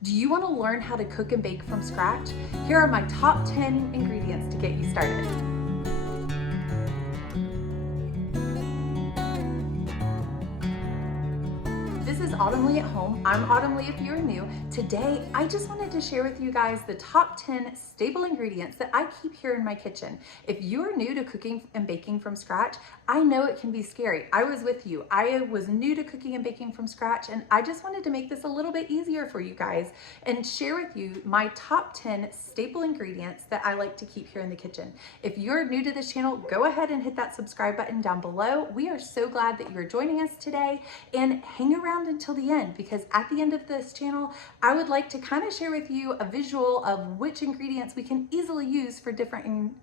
Do you want to learn how to cook and bake from scratch? Here are my top 10 ingredients to get you started. This is Autumn Lee at Home. I'm Autumn Lee if you're new. Today, I just wanted to share with you guys the top 10 staple ingredients that I keep here in my kitchen. If you're new to cooking and baking from scratch, I know it can be scary. I was with you. I was new to cooking and baking from scratch, and I just wanted to make this a little bit easier for you guys and share with you my top 10 staple ingredients that I like to keep here in the kitchen. If you're new to this channel, go ahead and hit that subscribe button down below. We are so glad that you're joining us today, and hang around until the end, because at the end of this channel, I would like to kind of share with you a visual of which ingredients we can easily use for different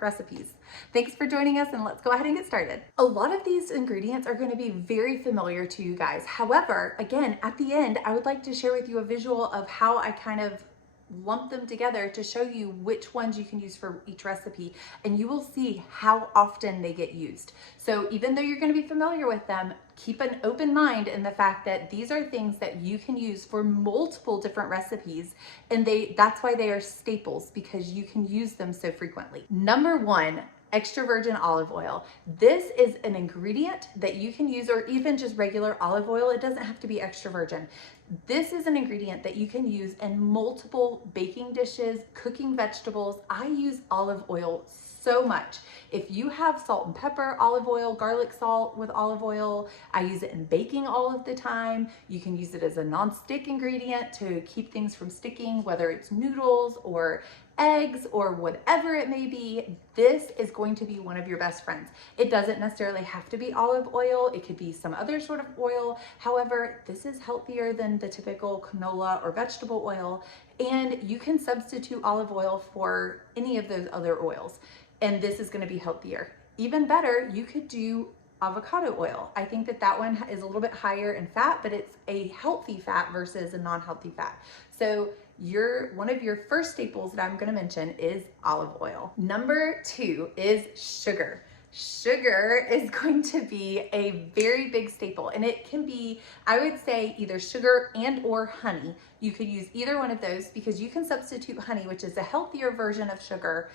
recipes. Thanks for joining us, and let's go ahead and get started. A lot of these ingredients are going to be very familiar to you guys. However, again, at the end, I would like to share with you a visual of how I kind of lump them together to show you which ones you can use for each recipe, and you will see how often they get used. So even though you're going to be familiar with them, keep an open mind in the fact that these are things that you can use for multiple different recipes, and that's why they are staples, because you can use them so frequently. Number one, extra virgin olive oil. This is an ingredient that you can use, or even just regular olive oil. It doesn't have to be extra virgin. This is an ingredient that you can use in multiple baking dishes, cooking vegetables. I use olive oil so much. If you have salt and pepper olive oil, garlic salt with olive oil, I use it in baking all of the time. You can use it as a non-stick ingredient to keep things from sticking, whether it's noodles or eggs or whatever it may be. This is going to be one of your best friends. It doesn't necessarily have to be olive oil. It could be some other sort of oil. However, this is healthier than the typical canola or vegetable oil, and you can substitute olive oil for any of those other oils, and this is going to be healthier. Even better, you could do avocado oil. I think that one is a little bit higher in fat, but it's a healthy fat versus a non-healthy fat. So one of your first staples that I'm going to mention is olive oil. Number two is sugar. Sugar is going to be a very big staple, and it can be, I would say, either sugar and or honey. You could use either one of those, because you can substitute honey, which is a healthier version of sugar,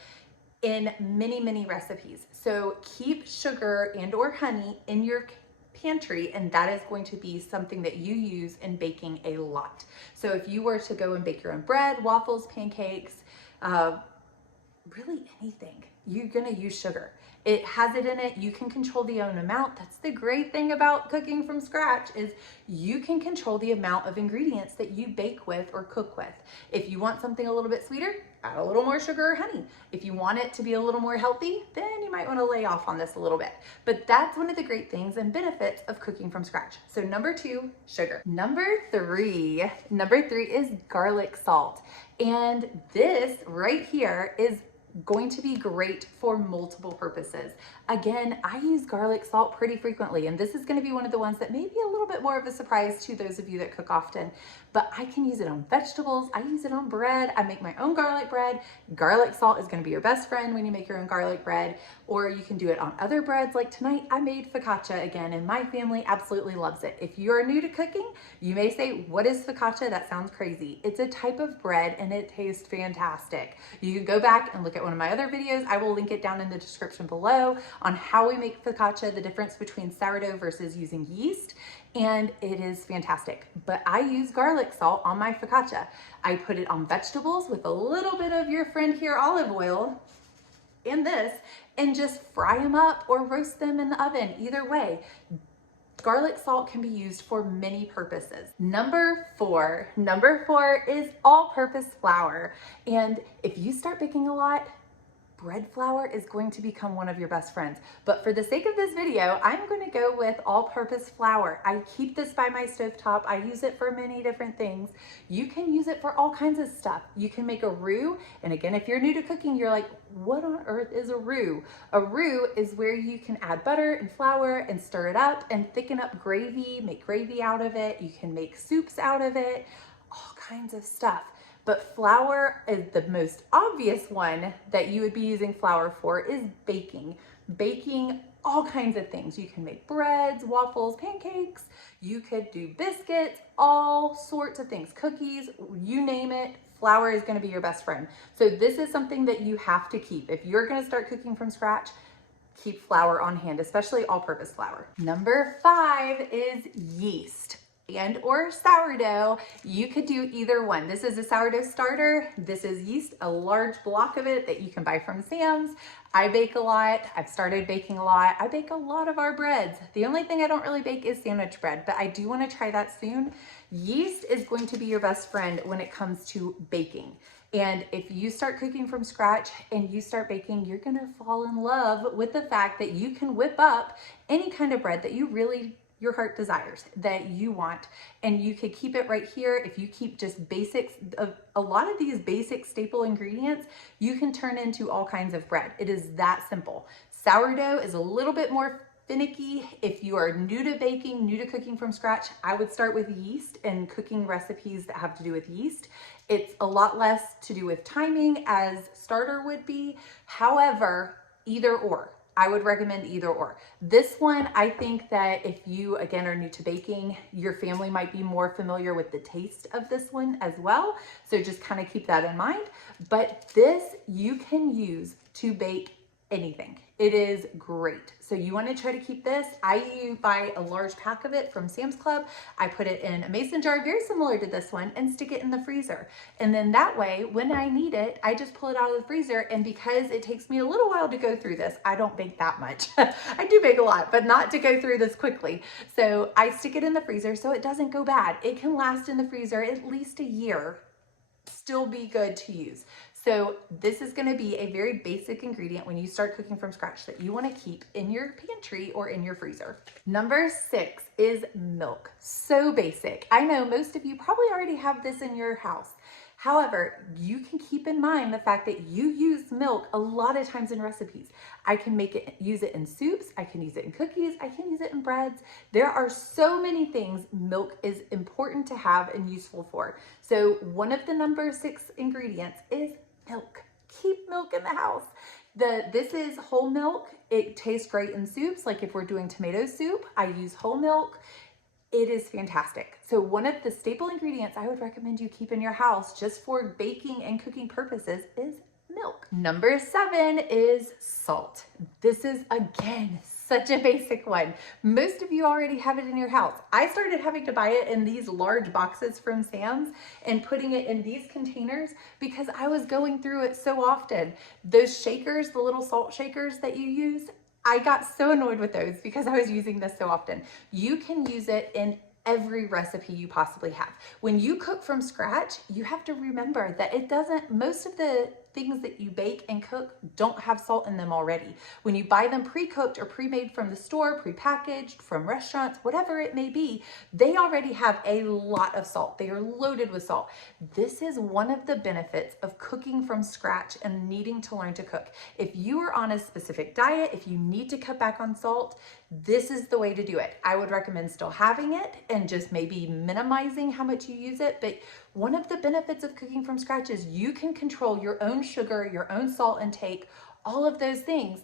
in many recipes. So keep sugar and or honey in your pantry, and that is going to be something that you use in baking a lot. So if you were to go and bake your own bread, waffles, pancakes, really anything, you're gonna use sugar. It has it in it. You can control the own amount. That's the great thing about cooking from scratch, is you can control the amount of ingredients that you bake with or cook with. If you want something a little bit sweeter, add a little more sugar or honey. If you want it to be a little more healthy, then you might want to lay off on this a little bit. But that's one of the great things and benefits of cooking from scratch. So number two, sugar. Number three is garlic salt. And this right here is going to be great for multiple purposes. Again, I use garlic salt pretty frequently, and this is going to be one of the ones that may be a little bit more of a surprise to those of you that cook often, but I can use it on vegetables. I use it on bread. I make my own garlic bread. Garlic salt is going to be your best friend when you make your own garlic bread, or you can do it on other breads. Like tonight, I made focaccia again, and my family absolutely loves it. If you're new to cooking, you may say, what is focaccia? That sounds crazy. It's a type of bread, and it tastes fantastic. You can go back and look at one of my other videos. I will link it down in the description below on how we make focaccia, the difference between sourdough versus using yeast, and it is fantastic. But I use garlic salt on my focaccia. I put it on vegetables with a little bit of your friend here olive oil in this, and just fry them up or roast them in the oven. Either way, garlic salt can be used for many purposes. Number four is all-purpose flour. And if you start baking a lot, bread flour is going to become one of your best friends. But for the sake of this video, I'm going to go with all-purpose flour. I keep this by my stovetop. I use it for many different things. You can use it for all kinds of stuff. You can make a roux. And again, if you're new to cooking, you're like, what on earth is a roux? A roux is where you can add butter and flour and stir it up and thicken up gravy, make gravy out of it. You can make soups out of it, all kinds of stuff. But flour is the most obvious one that you would be using flour for, is baking. Baking all kinds of things. You can make breads, waffles, pancakes, you could do biscuits, all sorts of things, cookies, you name it. Flour is going to be your best friend. So this is something that you have to keep. If you're going to start cooking from scratch, keep flour on hand, especially all-purpose flour. Number 5 is yeast and or sourdough. You could do either one. This is a sourdough starter. This is yeast, a large block of it that you can buy from Sam's. I bake a lot. I've started baking a lot. I bake a lot of our breads. The only thing I don't really bake is sandwich bread, but I do want to try that soon. Yeast is going to be your best friend when it comes to baking. And if you start cooking from scratch and you start baking, you're gonna fall in love with the fact that you can whip up any kind of bread that your heart desires, that you want. And you could keep it right here. If you keep just basics, a lot of these basic staple ingredients, you can turn into all kinds of bread. It is that simple. Sourdough is a little bit more finicky. If you are new to baking, new to cooking from scratch, I would start with yeast and cooking recipes that have to do with yeast. It's a lot less to do with timing as starter would be. However, either or. I would recommend either or. This one, I think that if you, again, are new to baking, your family might be more familiar with the taste of this one as well. So just kind of keep that in mind. But this you can use to bake anything. It is great. So you want to try to keep this. I buy a large pack of it from Sam's Club. I put it in a mason jar, very similar to this one, and stick it in the freezer. And then that way, when I need it, I just pull it out of the freezer. And because it takes me a little while to go through this, I don't bake that much. I do bake a lot, but not to go through this quickly. So I stick it in the freezer so it doesn't go bad. It can last in the freezer at least a year, still be good to use. So this is going to be a very basic ingredient when you start cooking from scratch that you want to keep in your pantry or in your freezer. Number 6 is milk. So basic. I know most of you probably already have this in your house. However, you can keep in mind the fact that you use milk a lot of times in recipes. I can use it in soups, I can use it in cookies, I can use it in breads. There are so many things milk is important to have and useful for. So one of the number 6 ingredients is milk. Keep milk in the house. This is whole milk. It tastes great in soups. Like if we're doing tomato soup, I use whole milk. It is fantastic. So one of the staple ingredients I would recommend you keep in your house just for baking and cooking purposes is milk. Number 7 is salt. This is, again, such a basic one. Most of you already have it in your house. I started having to buy it in these large boxes from Sam's and putting it in these containers because I was going through it so often. Those shakers, the little salt shakers that you use, I got so annoyed with those because I was using this so often. You can use it in every recipe you possibly have. When you cook from scratch, you have to remember that most of the things that you bake and cook don't have salt in them already. When you buy them pre-cooked or pre-made from the store, pre-packaged from restaurants, whatever it may be, they already have a lot of salt. They are loaded with salt. This is one of the benefits of cooking from scratch and needing to learn to cook. If you are on a specific diet, if you need to cut back on salt, this is the way to do it. I would recommend still having it and just maybe minimizing how much you use it. But one of the benefits of cooking from scratch is you can control your own sugar, your own salt intake, all of those things.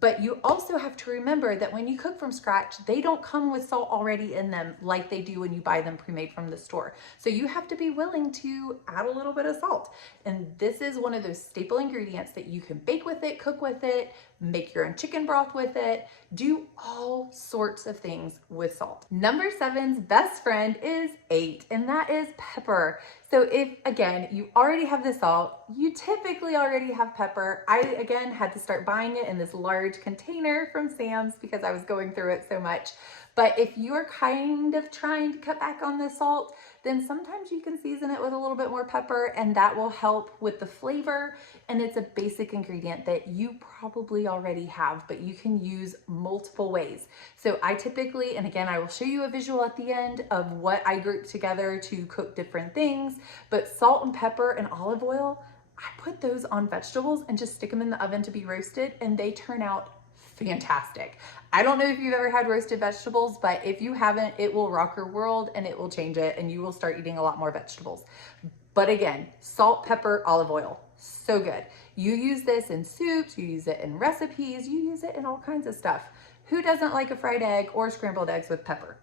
But you also have to remember that when you cook from scratch, they don't come with salt already in them like they do when you buy them pre-made from the store. So you have to be willing to add a little bit of salt. And this is one of those staple ingredients that you can bake with it, cook with it, make your own chicken broth with it, do all sorts of things with salt. Number 7's best friend is 8, and that is pepper. So if, again, you already have the salt, you typically already have pepper. I, again, had to start buying it in this large container from Sam's because I was going through it so much. But if you are kind of trying to cut back on the salt, then sometimes you can season it with a little bit more pepper and that will help with the flavor. And it's a basic ingredient that you probably already have, but you can use multiple ways. So I typically, and again, I will show you a visual at the end of what I group together to cook different things, but salt and pepper and olive oil, I put those on vegetables and just stick them in the oven to be roasted and they turn out fantastic. I don't know if you've ever had roasted vegetables, but if you haven't, it will rock your world and it will change it and you will start eating a lot more vegetables. But again, salt, pepper, olive oil, so good. You use this in soups, you use it in recipes, you use it in all kinds of stuff. Who doesn't like a fried egg or scrambled eggs with pepper?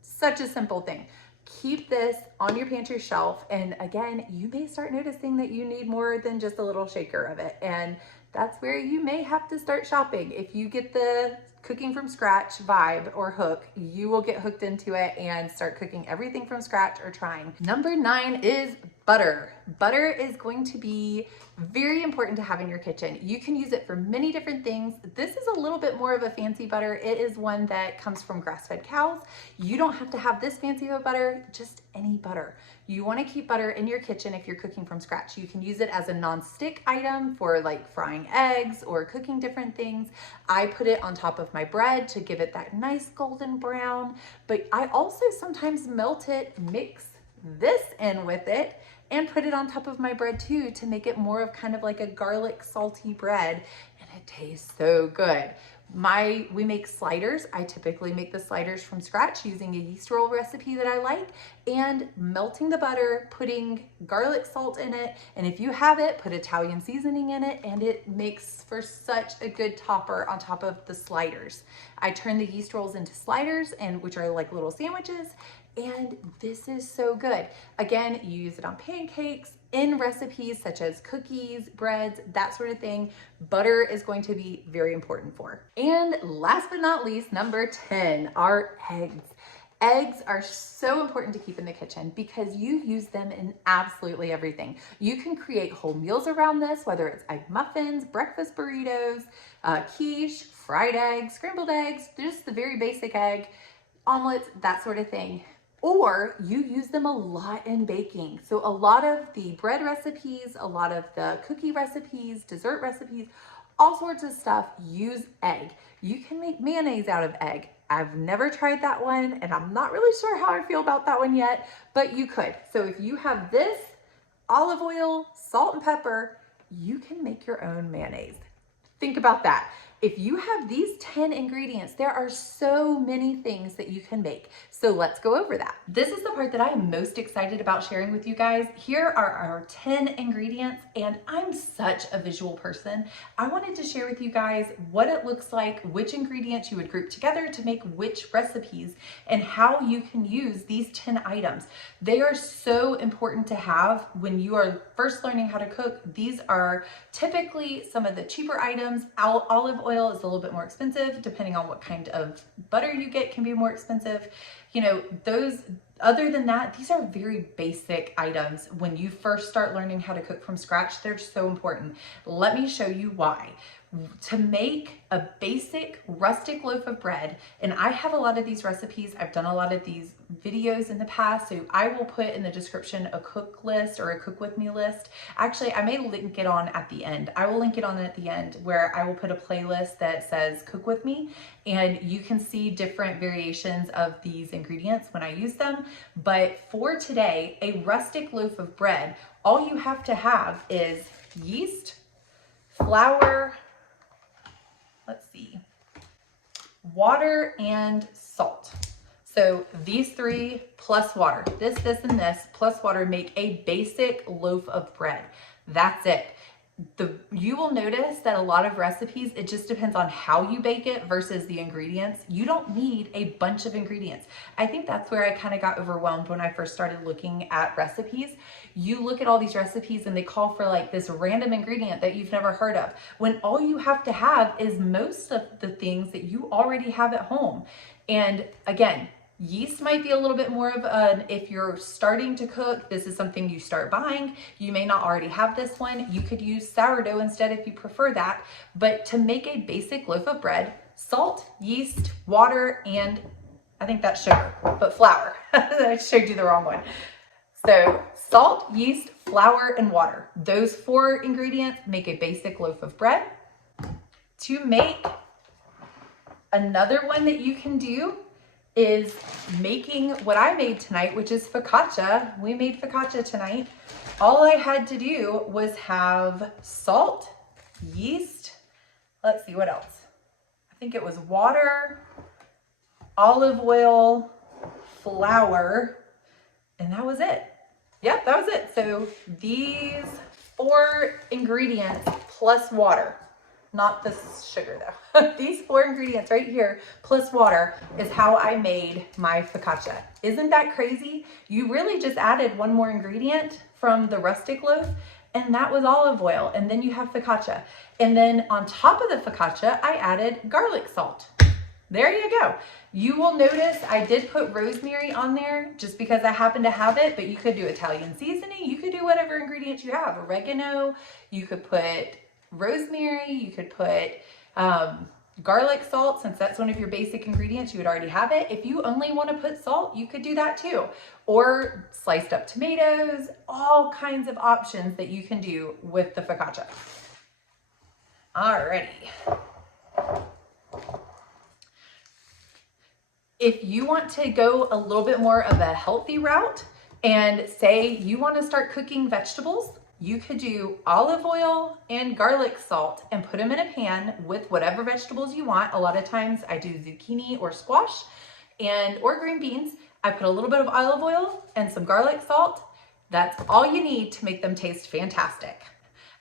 Such a simple thing. Keep this on your pantry shelf. And again, you may start noticing that you need more than just a little shaker of it. And that's where you may have to start shopping. If you get the cooking from scratch vibe or hook, you will get hooked into it and start cooking everything from scratch or trying. Number 9 is butter. Butter is going to be very important to have in your kitchen. You can use it for many different things. This is a little bit more of a fancy butter. It is one that comes from grass-fed cows. You don't have to have this fancy of a butter, just any butter. You want to keep butter in your kitchen if you're cooking from scratch. You can use it as a non-stick item for like frying eggs or cooking different things. I put it on top of my bread to give it that nice golden brown, but I also sometimes melt it, mix this in with it, and put it on top of my bread too to make it more of kind of like a garlic salty bread, and it tastes so good. We make sliders. I typically make the sliders from scratch using a yeast roll recipe that I like, and melting the butter, putting garlic salt in it, and if you have it, put Italian seasoning in it, and it makes for such a good topper on top of the sliders. I turn the yeast rolls into sliders, which are like little sandwiches, and this is so good. Again, you use it on pancakes, in recipes such as cookies, breads, that sort of thing. Butter is going to be very important for. And last but not least, number 10 are eggs. Eggs are so important to keep in the kitchen because you use them in absolutely everything. You can create whole meals around this, whether it's egg muffins, breakfast burritos, quiche, fried eggs, scrambled eggs, just the very basic egg, omelets, that sort of thing. Or you use them a lot in baking. So a lot of the bread recipes, a lot of the cookie recipes, dessert recipes, all sorts of stuff use egg. You can make mayonnaise out of egg. I've never tried that one, and I'm not really sure how I feel about that one yet, but you could. So if you have this, olive oil, salt and pepper, you can make your own mayonnaise. Think about that. If you have these 10 ingredients, there are so many things that you can make. So let's go over that. This is the part that I am most excited about sharing with you guys. Here are our 10 ingredients, and I'm such a visual person. I wanted to share with you guys what it looks like, which ingredients you would group together to make which recipes, and how you can use these 10 items. They are so important to have when you are first learning how to cook. These are typically some of the cheaper items. Olive oil is a little bit more expensive, depending on what kind of butter you get can be more expensive. You know, other than that, these are very basic items. When you first start learning how to cook from scratch, they're so important. Let me show you why. To make a basic rustic loaf of bread, and I have a lot of these recipes, I've done a lot of these videos in the past, so I will put in the description a cook list or a cook with me list. Actually, I may link it on at the end. I will link it on at the end where I will put a playlist that says cook with me, and you can see different variations of these ingredients when I use them. But for today, a rustic loaf of bread, all you have to have is yeast, flour, water, and salt. So these three plus water, this, and this, plus water make a basic loaf of bread. That's it. You will notice that a lot of recipes, it just depends on how you bake it versus the ingredients. You don't need a bunch of ingredients. I think that's where I kind of got overwhelmed when I first started looking at recipes. You look at all these recipes and they call for like this random ingredient that you've never heard of, when all you have to have is most of the things that you already have at home. And again, yeast might be a little bit more of if you're starting to cook, this is something you start buying. You may not already have this one. You could use sourdough instead if you prefer that. But to make a basic loaf of bread, salt, yeast, water, and I think that's sugar, but flour. I showed you the wrong one. So salt, yeast, flour, and water. Those 4 ingredients make a basic loaf of bread. To make another one that you can do is making what I made tonight, which is focaccia. We made focaccia tonight. All I had to do was have salt, yeast, let's see what else. I think it was water, olive oil, flour, and that was it. Yep, that was it. So these 4 ingredients plus water. not the sugar though. These 4 ingredients right here plus water is how I made my focaccia. Isn't that crazy? You really just added 1 more ingredient from the rustic loaf, and that was olive oil, and then you have focaccia. And then on top of the focaccia, I added garlic salt. There you go. You will notice I did put rosemary on there just because I happen to have it, but you could do Italian seasoning. You could do whatever ingredients you have. Oregano, you could put rosemary, you could put garlic salt, since that's one of your basic ingredients, you would already have it. If you only want to put salt, you could do that too. Or sliced up tomatoes, all kinds of options that you can do with the focaccia. Alrighty. If you want to go a little bit more of a healthy route and say you want to start cooking vegetables, you could do olive oil and garlic salt and put them in a pan with whatever vegetables you want. A lot of times I do zucchini or squash or green beans. I put a little bit of olive oil and some garlic salt. That's all you need to make them taste fantastic.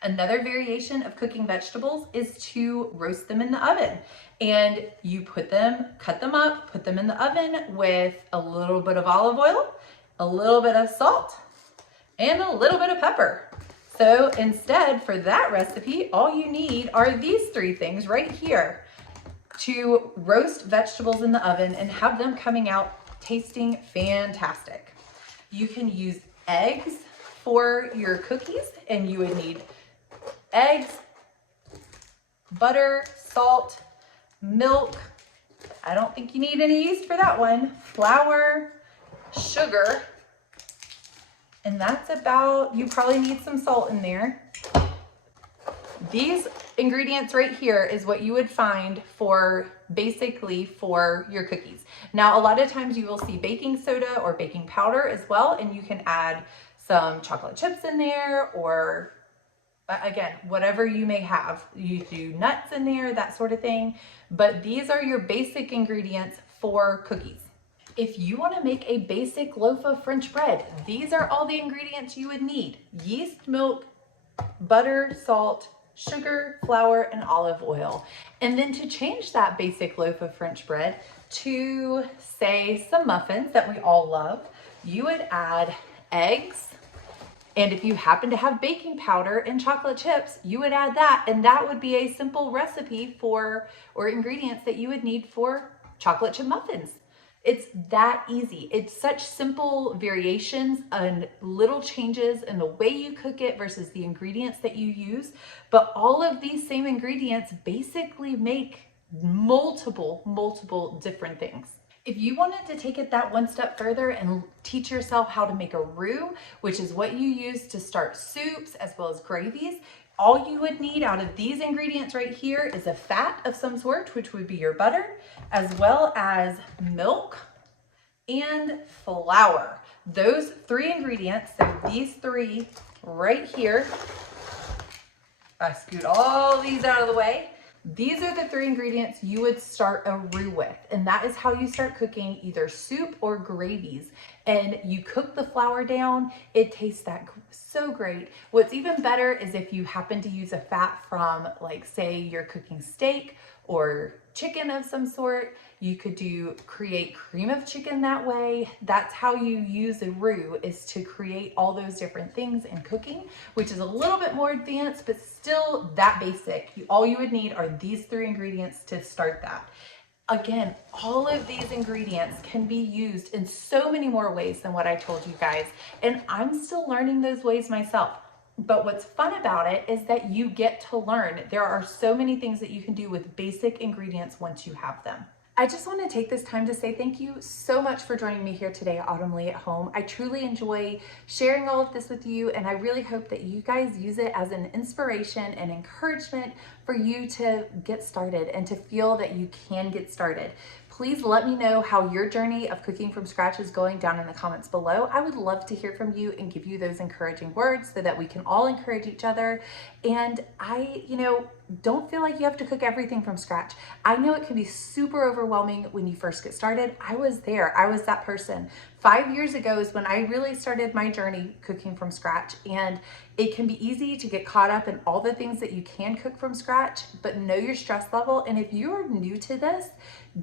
Another variation of cooking vegetables is to roast them in the oven. And you cut them up, put them in the oven with a little bit of olive oil, a little bit of salt, and a little bit of pepper. So instead, for that recipe, all you need are these 3 things right here to roast vegetables in the oven and have them coming out tasting fantastic. You can use eggs for your cookies, and you would need eggs, butter, salt, milk. I don't think you need any yeast for that one. Flour, sugar, and that's about, you probably need some salt in there. These ingredients right here is what you would find for basically for your cookies. Now, a lot of times you will see baking soda or baking powder as well, and you can add some chocolate chips in there, or again, whatever you may have. You do nuts in there, that sort of thing. But these are your basic ingredients for cookies. If you want to make a basic loaf of French bread, these are all the ingredients you would need: yeast, milk, butter, salt, sugar, flour, and olive oil. And then to change that basic loaf of French bread to, say, some muffins that we all love, you would add eggs. And if you happen to have baking powder and chocolate chips, you would add that, and that would be a simple recipe or ingredients that you would need for chocolate chip muffins. It's that easy. It's such simple variations and little changes in the way you cook it versus the ingredients that you use. But all of these same ingredients basically make multiple different things. If you wanted to take it that one step further and teach yourself how to make a roux, which is what you use to start soups as well as gravies, all you would need out of these ingredients right here is a fat of some sort, which would be your butter, as well as milk and flour. Those 3 ingredients, so these 3 right here, I scoot all these out of the way. These are the 3 ingredients you would start a roux with, and that is how you start cooking either soup or gravies. And you cook the flour down, it tastes so great. What's even better is if you happen to use a fat from, like, say you're cooking steak or chicken of some sort, you could create cream of chicken that way. That's how you use a roux, is to create all those different things in cooking, which is a little bit more advanced, but still that basic. All you would need are these 3 ingredients to start that. Again, all of these ingredients can be used in so many more ways than what I told you guys, and I'm still learning those ways myself. But what's fun about it is that you get to learn. There are so many things that you can do with basic ingredients once you have them. I just want to take this time to say thank you so much for joining me here today at Autumnly at Home. I truly enjoy sharing all of this with you, and I really hope that you guys use it as an inspiration and encouragement for you to get started and to feel that you can get started. Please let me know how your journey of cooking from scratch is going down in the comments below. I would love to hear from you and give you those encouraging words so that we can all encourage each other. And don't feel like you have to cook everything from scratch. I know it can be super overwhelming when you first get started. I was there. I was that person. 5 years ago is when I really started my journey cooking from scratch, and it can be easy to get caught up in all the things that you can cook from scratch, but know your stress level. And if you're new to this,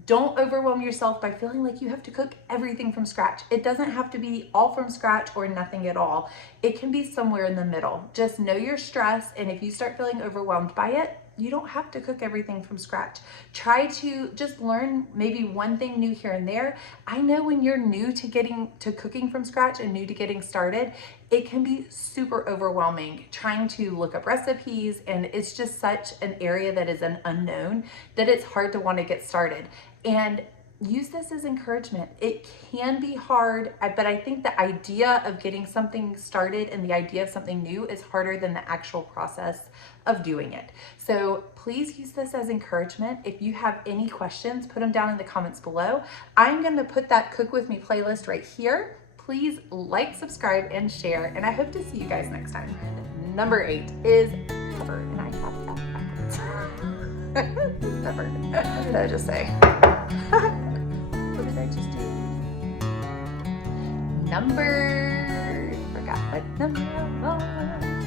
don't overwhelm yourself by feeling like you have to cook everything from scratch. It doesn't have to be all from scratch or nothing at all. It can be somewhere in the middle. Just know your stress, and if you start feeling overwhelmed by it, you don't have to cook everything from scratch. Try to just learn maybe one thing new here and there. I know when you're new to getting to cooking from scratch and new to getting started, it can be super overwhelming trying to look up recipes, and it's just such an area that is an unknown that it's hard to want to get started. And use this as encouragement. It can be hard, but I think the idea of getting something started and the idea of something new is harder than the actual process of doing it. So please use this as encouragement. If you have any questions, put them down in the comments below. I'm going to put that Cook With Me playlist right here. Please like, subscribe, and share, and I hope to see you guys next time. Number 8 is pepper, and I have that backwards. Pepper. What did I just say? What did I just do? Forgot what number it was.